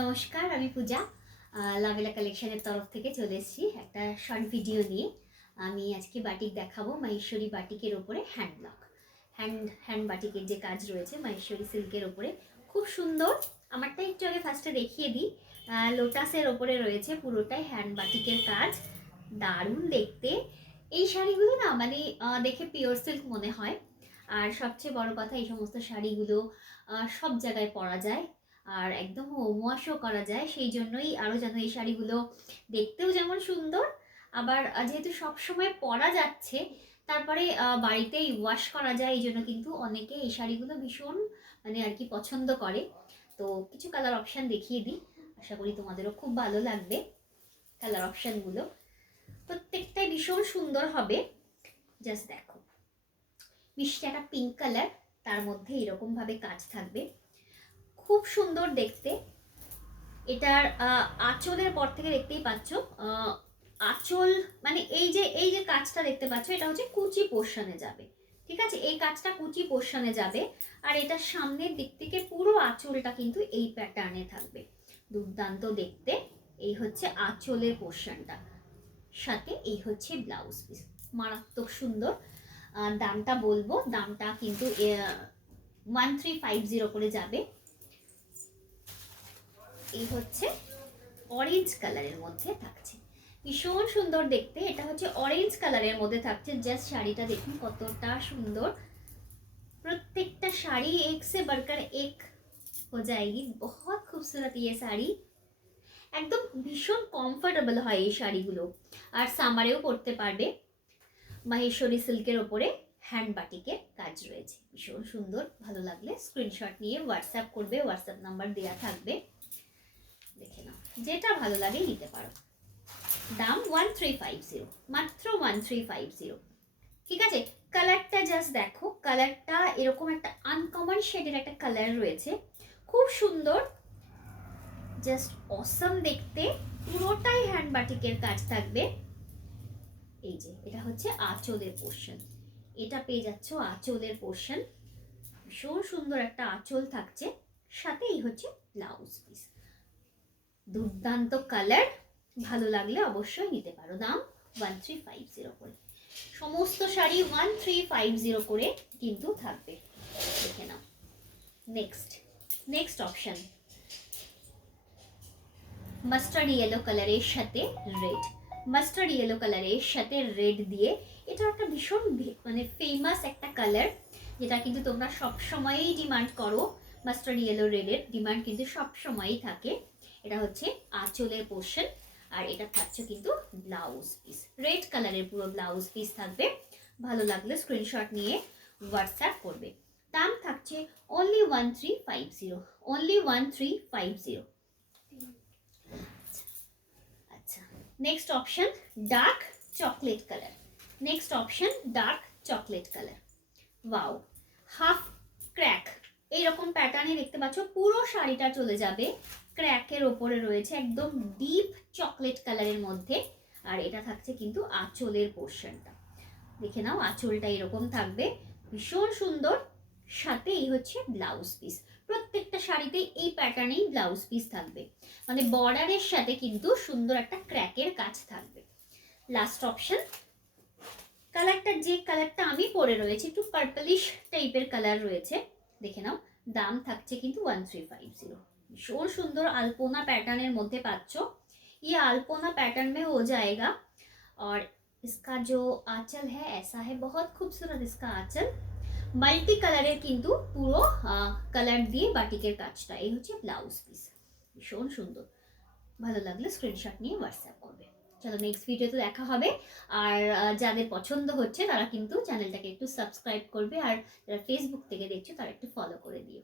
নমস্কার, আমি পূজা। লাভেলা কালেকশনের তরফ থেকে চলে এসেছি একটা শর্ট ভিডিও নিয়ে। আমি আজকে বাটিক দেখাবো, মাহেশ্বরী বাটিকের ওপরে হ্যান্ডব্লক হ্যান্ড বাটিকের যে কাজ রয়েছে মাহেশ্বরী সিল্কের ওপরে, খুব সুন্দর। আমারটা একটু আগে ফার্স্টে দেখিয়ে দিই। লোটাসের ওপরে রয়েছে পুরোটাই হ্যান্ড বাটিকের কাজ, দারুণ দেখতে। এই শাড়িগুলো না মানে দেখে পিওর সিল্ক মনে হয়। আর সবচেয়ে বড় কথা, এই সমস্ত শাড়িগুলো সব জায়গায় পরা যায় আর একদম হোমওয়াশও করা যায়। সেই জন্যই আরও যেন এই শাড়িগুলো দেখতেও যেমন সুন্দর, আবার যেহেতু সব সময় পরা যাচ্ছে, তারপরে বাড়িতেই ওয়াশ করা যায়, এই জন্য কিন্তু অনেকে এই শাড়িগুলো ভীষণ মানে আর কি পছন্দ করে। তো কিছু কালার অপশান দেখিয়ে দিই, আশা করি তোমাদেরও খুব ভালো লাগবে। কালার অপশানগুলো প্রত্যেকটাই ভীষণ সুন্দর হবে। জাস্ট দেখো, মিষ্টি একটা পিঙ্ক কালার, তার মধ্যে এরকমভাবে কাজ থাকবে, খুব সুন্দর দেখতে। এটার আঁচলের পর থেকে দেখতেই পাচ্ছ, আঁচল মানে এই যে কাজটা দেখতে পাচ্ছ, এটা হচ্ছে কুচি পোর্শনে যাবে। ঠিক আছে, এই কাজটা কুচি পোর্শনে যাবে। আর এটা সামনের দিক থেকে পুরো আঁচলটা কিন্তু এই প্যাটার্নে থাকবে, দুর্দান্ত দেখতে। এই হচ্ছে আঁচলের পোর্শনটা, সাথে এই হচ্ছে ব্লাউজ পিস, মারাত্মক সুন্দর। দামটা বলবো, দামটা কিন্তু 1350 করে যাবে। এই হচ্ছে অরেঞ্জ কালারের মধ্যে থাকছে, ভীষণ সুন্দর দেখতে। এটা হচ্ছে অরেঞ্জ কালারের মধ্যে থাকছে। জাস্ট শাড়িটা দেখুন কতটা সুন্দর। প্রত্যেকটা শাড়ি एक से बढ़कर एक हो जाएगी, बहुत खूबसूरत ये শাড়ি। একদম ভীষণ কমফোর্টেবল হয় এই শাড়িগুলো, আর সামারেও পরতে পারবে। মাহেশ্বরী সিল্কের ওপরে হ্যান্ড বাটিকের কাজ রয়েছে, ভীষণ সুন্দর। ভালো লাগলে স্ক্রিনশট নিয়ে হোয়াটসঅ্যাপ করবে, হোয়াটসঅ্যাপ নাম্বার দেওয়া থাকবে, দেখে নাও, যেটা ভালো লাগে নিতে পারো। দাম 1350, মাত্র 1350। ঠিক আছে, কালারটা জাস্ট দেখো, কালারটা এরকম একটা আনকমন শেডের একটা কালার রয়েছে, খুব সুন্দর, জাস্ট অসম দেখতে। পুরোটাই হ্যান্ড বাটিকের কাজ থাকবে। এই যে এটা হচ্ছে আঁচলের পোর্শন, এটা পেয়ে যাচ্ছ আঁচলের পোর্শন, ভীষণ সুন্দর একটা আঁচল থাকছে, সাথে এই হচ্ছে ব্লাউজ পিস। দুর্দান্ত কালার, ভালো লাগলে অবশ্যই নিতে পারো। দাম 1350 করে, সমস্ত শাড়ি 1350 করে কিন্তু থাকবে, দেখে নাও। নেক্সট অপশন, মাস্টার্ড ইয়েলো কালারের সাথে রেড, মাস্টার্ড ইয়েলো কালারের সাথে রেড দিয়ে, এটা একটা ভীষণ মানে ফেমাস একটা কালার, যেটা কিন্তু তোমরা সব সময়ই ডিমান্ড করো। মাস্টার্ড ইয়েলো রেডের ডিমান্ড কিন্তু সব সময়ই থাকে। এটা হচ্ছে আঁচলের পোর্শন, আর এটা থাকছে কিন্তু ব্লাউজ পিস, রেড কালারের পুরো ব্লাউজ পিস থাকবে। ভালো লাগলে স্ক্রিনশট নিয়ে হোয়াটসঅ্যাপ করবে। দাম থাকছে অনলি 1350, অনলি 1350। আচ্ছা, next option dark chocolate colour, next option dark chocolate colour. Wow, half crack এইরকম প্যাটার্নে দেখতে পাচ্ছ, পুরো শাড়িটা চলে যাবে ক্র্যাকের ওপরে রয়েছে, একদম ডিপ চকলেট কালারের মধ্যে। আর এটা থাকছে কিন্তু আঁচলের পোর্শনটা, দেখে নাও, আঁচলটা এরকম থাকবে, ভীষণ সুন্দর। সাথে এই হচ্ছে ব্লাউজ পিস, প্রত্যেকটা শাড়িতে এই প্যাটার্নেই ব্লাউজ পিস থাকবে, মানে বর্ডারের সাথে কিন্তু সুন্দর একটা ক্র্যাকের কাজ থাকবে। লাস্ট অপশন, কালারটা যে কালারটা আমি পরে রয়েছে, একটু পার্পলিশ টাইপের কালার রয়েছে, দেখে নাও। দাম থাকছে কিন্তু 1350, ভীষণ সুন্দর আলপনা প্যাটার্নের মধ্যে পাচ্ছ। ये আলপনা पैटर्न में हो जाएगा, और इसका जो आंचल है ऐसा है, बहुत खूबसूरत इसका आंचल। মাল্টি কালারের কিন্তু পুরো কালার দিয়ে বাটিকের কাজটা। এই হচ্ছে ব্লাউজ পিস, ভীষণ সুন্দর। ভালো লাগলে স্ক্রিনশট নিয়ে হোয়াটসঅ্যাপ করবে। চলো নেক্সট ভিডিওতে দেখা হবে। আর যাদের পছন্দ হচ্ছে তারা কিন্তু চ্যানেলটাকে একটু সাবস্ক্রাইব করবে, আর যারা ফেসবুক থেকে দেখছো তারা একটু ফলো করে দিও।